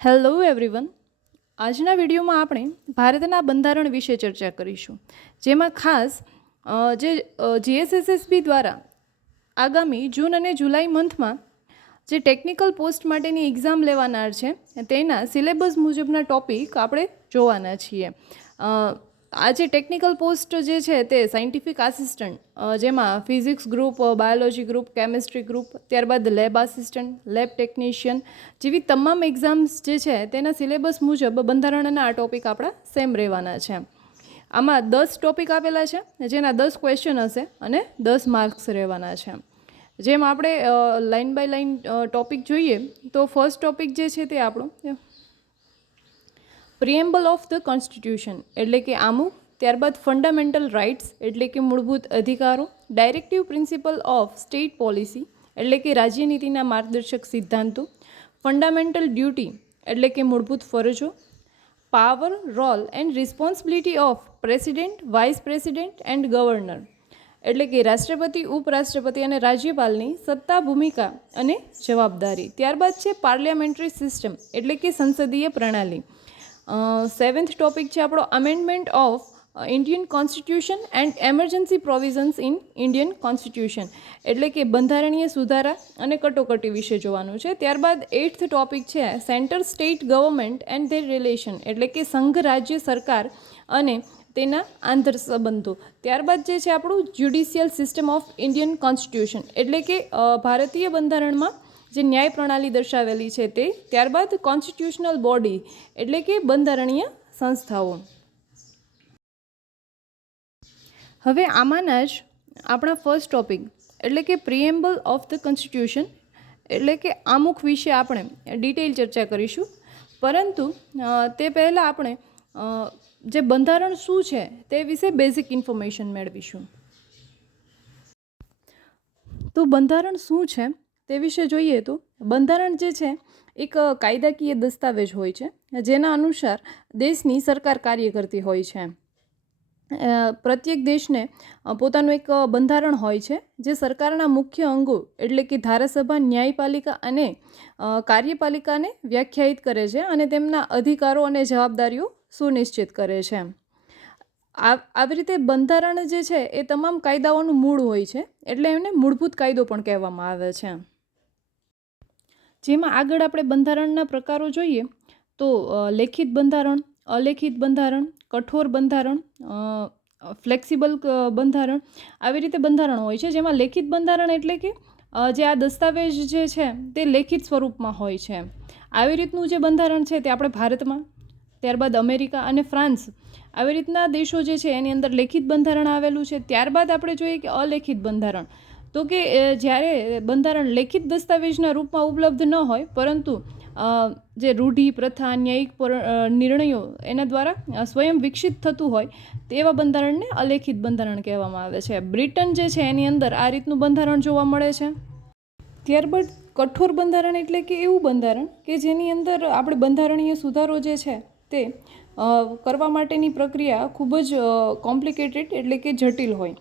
Hello everyone. આજના વિડીયોમાં આપણે ભારતના બંધારણ વિશે ચર્ચા કરીશું, જેમાં ખાસ જે જીએસએસએસબી દ્વારા આગામી જૂન અને જુલાઈ મંથમાં જે ટેકનિકલ પોસ્ટ માટેની એક્ઝામ લેવાનાર છે તેના સિલેબસ મુજબના ટોપિક આપણે જોવાના છીએ. આ જે ટેકનિકલ પોસ્ટ જે છે તે સાયન્ટિફિક આસિસ્ટન્ટ, જેમાં physics group, biology group, chemistry group, ત્યારબાદ લેબ આસિસ્ટન્ટ, લેબ ટેકનિશિયન જેવી તમામ એક્ઝામ્સ જે છે તેના સિલેબસ મુજબ બંધારણના આ ટોપિક આપણા સેમ રહેવાના છે. આમાં 10 ટોપિક આપેલા છે, જેના 10 ક્વેશ્ચન હશે અને 10 માર્ક્સ રહેવાના છે. જેમ આપણે લાઇન બાય લાઇન ટોપિક જોઈએ તો ફર્સ્ટ ટોપિક જે છે તે આપણો પ્રિએમ્બલ ઓફ ધ કોન્સ્ટિટ્યુશન એટલે કે આમુખ, ત્યારબાદ ફંડામેન્ટલ રાઇટ્સ એટલે કે મૂળભૂત અધિકારો, directive principal of state policy એટલે કે રાજ્યનીતિના માર્ગદર્શક સિદ્ધાંતો, ફંડામેન્ટલ ડ્યુટી એટલે કે મૂળભૂત ફરજો, power, role and responsibility of president, vice president and governor એટલે કે રાષ્ટ્રપતિ, ઉપરાષ્ટ્રપતિ અને રાજ્યપાલની સત્તા, ભૂમિકા અને જવાબદારી. ત્યારબાદ છે પાર્લિયામેન્ટરી સિસ્ટમ એટલે કે સંસદીય પ્રણાલી. સેવન્થ ટોપિક છે આપણો amendment of Indian constitution and emergency provisions in Indian constitution એટલે કે બંધારણીય સુધારા અને કટોકટી વિશે જોવાનું છે. ત્યારબાદ એઇટ્થ ટોપિક છે centre state government and there relation એટલે કે સંઘ રાજ્ય સરકાર અને તેના આંતર સંબંધો. ત્યારબાદ જે છે આપણું judicial system of Indian constitution એટલે કે ભારતીય બંધારણમાં જે ન્યાય પ્રણાલી દર્શાવેલી છે તે. ત્યારબાદ કોન્સ્ટિટ્યુશનલ બોડી એટલે કે બંધારણીય સંસ્થાઓ. હવે આમાંના જ આપણા ફર્સ્ટ ટોપિક એટલે કે પ્રિએમ્બલ ઓફ ધ કોન્સ્ટિટ્યુશન એટલે કે આમુખ વિશે આપણે ડિટેલ ચર્ચા કરીશું. પરંતુ તે પહેલાં આપણે જે બંધારણ શું છે તે વિશે બેઝિક ઇન્ફોર્મેશન મેળવીશું. તો બંધારણ શું છે તે વિશે જોઈએ તો બંધારણ જે છે એક કાયદાકીય દસ્તાવેજ હોય છે, જેના અનુસાર દેશની સરકાર કાર્ય કરતી હોય છે. પ્રત્યેક દેશને પોતાનું એક બંધારણ હોય છે, જે સરકારના મુખ્ય અંગો એટલે કે ધારાસભા, ન્યાયપાલિકા અને કાર્યપાલિકાને વ્યાખ્યાયિત કરે છે અને તેમના અધિકારો અને જવાબદારીઓ સુનિશ્ચિત કરે છે. આવી રીતે બંધારણ જે છે એ તમામ કાયદાઓનું મૂળ હોય છે, એટલે એમને મૂળભૂત કાયદો પણ કહેવામાં આવે છે. જેમાં આગળ આપણે બંધારણના પ્રકારો જોઈએ તો લેખિત બંધારણ, અલેખિત બંધારણ, કઠોર બંધારણ, ફ્લેક્સિબલ બંધારણ, આવી રીતે બંધારણ હોય છે. જેમાં લેખિત બંધારણ એટલે કે જે આ દસ્તાવેજ જે છે તે લેખિત સ્વરૂપમાં હોય છે. આવી રીતનું જે બંધારણ છે તે આપણે ભારતમાં, ત્યારબાદ અમેરિકા અને ફ્રાન્સ આવી રીતના દેશો જે છે એની અંદર લેખિત બંધારણ આવેલું છે. ત્યારબાદ આપણે જોઈએ કે અલેખિત બંધારણ, તો કે જ્યારે બંધારણ લેખિત દસ્તાવેજના રૂપમાં ઉપલબ્ધ ન હોય, પરંતુ જે રૂઢિ, પ્રથા, ન્યાયિક નિર્ણયો એના દ્વારા સ્વયં વિકસિત થતું હોય તેવા બંધારણને અલેખિત બંધારણ કહેવામાં આવે છે. બ્રિટન જે છે એની અંદર આ રીતનું બંધારણ જોવા મળે છે. ત્યારબાદ કઠોર બંધારણ એટલે કે એવું બંધારણ કે જેની અંદર આપણે બંધારણીય સુધારો જે છે તે કરવા માટેની પ્રક્રિયા ખૂબ જ કોમ્પ્લિકેટેડ એટલે કે જટિલ હોય.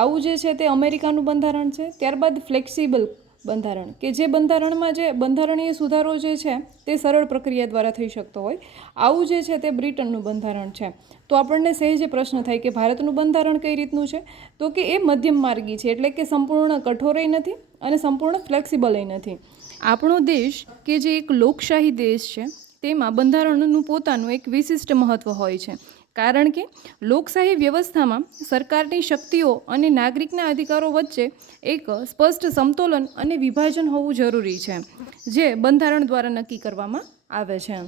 આવું જે છે તે અમેરિકાનું બંધારણ છે. ત્યારબાદ ફ્લેક્સિબલ બંધારણ કે જે બંધારણમાં જે બંધારણીય સુધારો જે છે તે સરળ પ્રક્રિયા દ્વારા થઈ શકતો હોય, આવું જે છે તે બ્રિટનનું બંધારણ છે. તો આપણને સહેજે પ્રશ્ન થાય કે ભારતનું બંધારણ કઈ રીતનું છે, તો કે એ મધ્યમ માર્ગી છે એટલે કે સંપૂર્ણ કઠોરય નથી અને સંપૂર્ણ ફ્લેક્સિબલય નથી. આપણો દેશ કે જે એક લોકશાહી દેશ છે તેમાં બંધારણનું પોતાનું એક વિશિષ્ટ મહત્ત્વ હોય છે, કારણ કે લોકશાહી વ્યવસ્થામાં સરકારની શક્તિઓ અને નાગરિકના અધિકારો વચ્ચે એક સ્પષ્ટ સમતોલન અને વિભાજન હોવું જરૂરી છે, જે બંધારણ દ્વારા નક્કી કરવામાં આવે છે.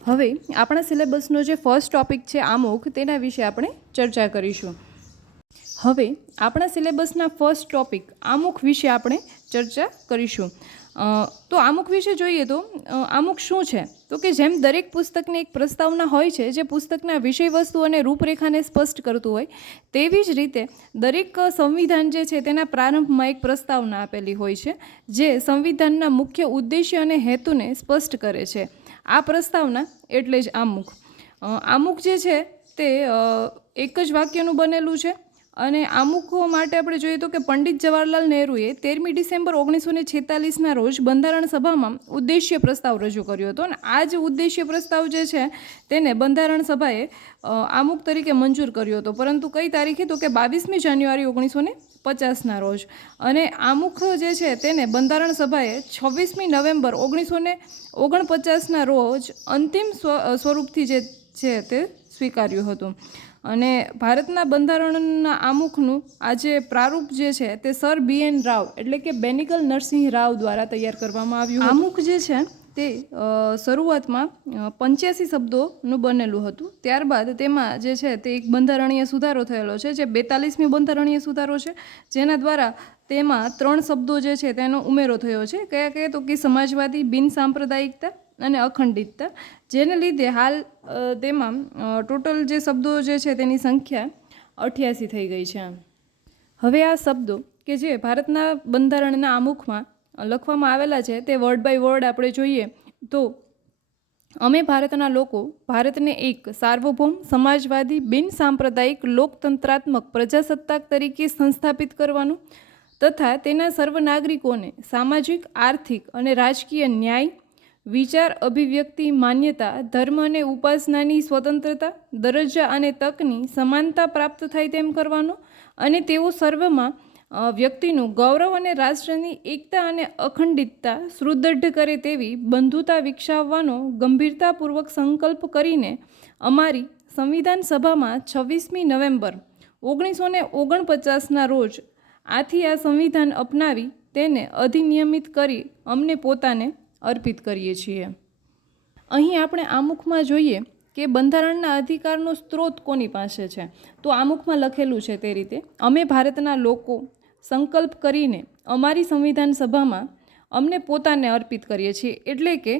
હવે આપણા સિલેબસનો જે ફર્સ્ટ ટોપિક છે આમુખ, તેના વિશે આપણે ચર્ચા કરીશું. હવે આપણા સિલેબસના ફર્સ્ટ ટોપિક આમુખ વિશે આપણે ચર્ચા કરીશું. તો આમુખ વિશે જોઈએ તો આમુખ શું છે, તો કે જેમ દરેક પુસ્તકની એક પ્રસ્તાવના હોય છે જે પુસ્તકના વિષય વસ્તુ અને રૂપરેખાને સ્પષ્ટ કરતું હોય, તેવી જ રીતે દરેક સંવિધાન જે છે તેના પ્રારંભમાં એક પ્રસ્તાવના આપેલી હોય છે, જે સંવિધાનના મુખ્ય ઉદ્દેશ્ય અને હેતુને સ્પષ્ટ કરે છે. આ પ્રસ્તાવના એટલે જ આમુખ. આમુખ જે છે તે એક જ વાક્યનું બનેલું છે અને આમુખો માટે આપણે જોઈએ તો કે પંડિત જવાહરલાલ નહેરુએ 13મી ડિસેમ્બર 1946ના રોજ બંધારણ સભામાં ઉદ્દેશ્ય પ્રસ્તાવ રજૂ કર્યો હતો અને આ જ ઉદ્દેશ્ય પ્રસ્તાવ જે છે તેને બંધારણ સભાએ આમુખ તરીકે મંજૂર કર્યો હતો, પરંતુ કઈ તારીખે તો કે 22મી જાન્યુઆરી 1950ના રોજ. અને આમુખ જે છે તેને બંધારણ સભાએ 26મી નવેમ્બર 1949ના રોજ અંતિમ સ્વરૂપથી જે છે તે સ્વીકાર્યું હતું. અને ભારતના બંધારણના આમુખનું આ જે પ્રારૂપ જે છે તે સર BN રાવ એટલે કે બેનિગલ નરસિંહ રાવ દ્વારા તૈયાર કરવામાં આવ્યું. આમુખ જે છે તે શરૂઆતમાં 85 શબ્દોનું બનેલું હતું. ત્યારબાદ તેમાં જે છે તે એક બંધારણીય સુધારો થયેલો છે, જે 42મી બંધારણીય સુધારો છે, જેના દ્વારા તેમાં 3 શબ્દો જે છે તેનો ઉમેરો થયો છે. કયા કયા તો કે સમાજવાદી, બિન સાંપ્રદાયિકતા અને અખંડિતતા, જેને લીધે હાલ તેમાં ટોટલ જે શબ્દો જે છે તેની સંખ્યા 88 થઈ ગઈ છે. હવે આ શબ્દો કે જે ભારતના બંધારણના આમુખમાં લખવામાં આવેલા છે તે વર્ડ બાય વર્ડ આપણે જોઈએ તો અમે ભારતના લોકો ભારતને એક સાર્વભૌમ, સમાજવાદી, બિન સાંપ્રદાયિક, લોકતંત્રાત્મક પ્રજાસત્તાક તરીકે સંસ્થાપિત કરવાનું તથા તેના સર્વ નાગરિકોને સામાજિક, આર્થિક અને રાજકીય ન્યાય, વિચાર અભિવ્યક્તિ, માન્યતા, ધર્મ અને ઉપાસનાની સ્વતંત્રતા, દરજ્જા અને તકની સમાનતા પ્રાપ્ત થાય તેમ કરવાનો અને તેઓ સર્વમાં વ્યક્તિનું ગૌરવ અને રાષ્ટ્રની એકતા અને અખંડિતતા સુદૃઢ કરે તેવી બંધુતા વિકસાવવાનો ગંભીરતાપૂર્વક સંકલ્પ કરીને અમારી સંવિધાન સભામાં 26મી નવેમ્બર 1949ના રોજ આથી આ સંવિધાન અપનાવી તેને અધિનિયમિત કરી અમને પોતાને અર્પિત કરીએ છીએ. અહીં આપણે આમુખમાં જોઈએ કે બંધારણના અધિકારનો સ્ત્રોત કોની પાસે છે, તો આમુખમાં લખેલું છે તે રીતે અમે ભારતના લોકો સંકલ્પ કરીને અમારી સંવિધાન સભામાં અમને પોતાને અર્પિત કરીએ છીએ. એટલે કે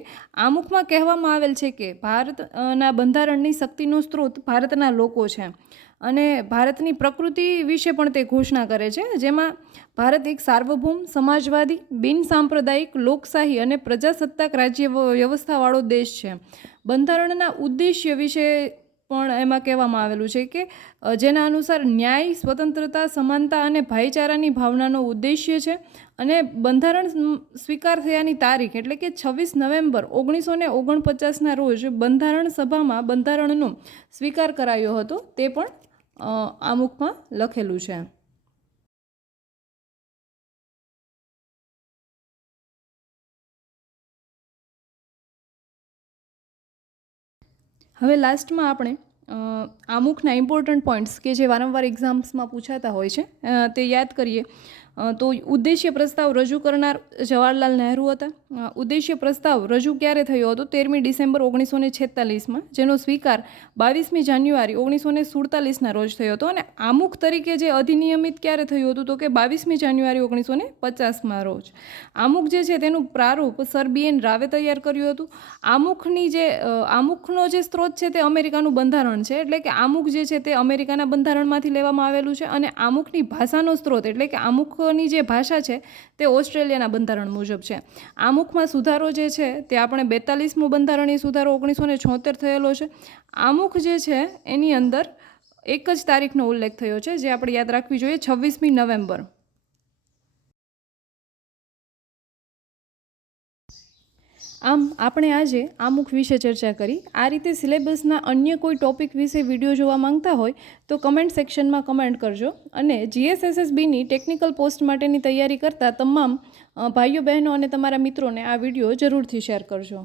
આમુખમાં કહેવામાં આવેલ છે કે ભારતના બંધારણની શક્તિનો સ્ત્રોત ભારતના લોકો છે અને ભારતની પ્રકૃતિ વિશે પણ તે ઘોષણા કરે છે, જેમાં ભારત એક સાર્વભૌમ, સમાજવાદી, બિન સાંપ્રદાયિક, લોકશાહી અને પ્રજાસત્તાક રાજ્ય વ્યવસ્થાવાળો દેશ છે. બંધારણના ઉદ્દેશ્ય વિશે પણ એમાં કહેવામાં આવેલું છે કે જેના અનુસાર ન્યાય, સ્વતંત્રતા, સમાનતા અને ભાઈચારાની ભાવનાનો ઉદ્દેશ્ય છે. અને બંધારણ સ્વીકાર થયાની તારીખ એટલે કે 26 નવેમ્બર 1949ના રોજ બંધારણ સભામાં બંધારણનો સ્વીકાર કરાયો હતો, તે પણ આમુખમાં લખેલું છે. હવે લાસ્ટમાં આપણે આમુખના ઇમ્પોર્ટન્ટ પોઈન્ટ્સ કે જે વારંવાર એક્ઝામ્સમાં પૂછાતા હોય છે તે યાદ કરીએ તો ઉદ્દેશ્ય પ્રસ્તાવ રજૂ કરનાર જવાહરલાલ નહેરુ હતા. ઉદ્દેશ્ય પ્રસ્તાવ રજૂ ક્યારે થયો હતો? 13મી ડિસેમ્બર 1946માં, જેનો સ્વીકાર 22મી જાન્યુઆરી 1947ના રોજ થયો હતો. અને આમુખ તરીકે જે અધિનિયમિત ક્યારે થયું હતું તો કે 22મી જાન્યુઆરી 1950માં રોજ. આમુખ જે છે તેનું પ્રારૂપ સર BN રાવે તૈયાર કર્યું હતું. આમુખનો જે સ્ત્રોત છે તે અમેરિકાનું બંધારણ છે, એટલે કે આમુખ જે છે તે અમેરિકાના બંધારણમાંથી લેવામાં આવેલું છે. અને આમુખની ભાષાનો સ્ત્રોત એટલે કે આમુખની જે ભાષા છે તે ઓસ્ટ્રેલિયાના બંધારણ મુજબ છે. આમુખમાં સુધારો જે છે તે આપણે 42મો બંધારણીય સુધારો 1976 થયેલો છે. આમુખ જે છે એની અંદર એક જ તારીખનો ઉલ્લેખ થયો છે, જે આપણે યાદ રાખવી જોઈએ, 26મી નવેમ્બર. આમ આપણે આજે આમુખ વિશે ચર્ચા કરી. આ રીતે સિલેબસના અન્ય કોઈ ટોપિક વિશે વિડીયો જોવા માંગતા હોય તો કમેન્ટ સેક્શનમાં કમેન્ટ કરજો. અને GSSSBની ટેકનિકલ પોસ્ટ માટેની તૈયારી કરતા તમામ ભાઈઓ બહેનો અને તમારા મિત્રોને આ વિડીયો જરૂરથી શેર કરજો.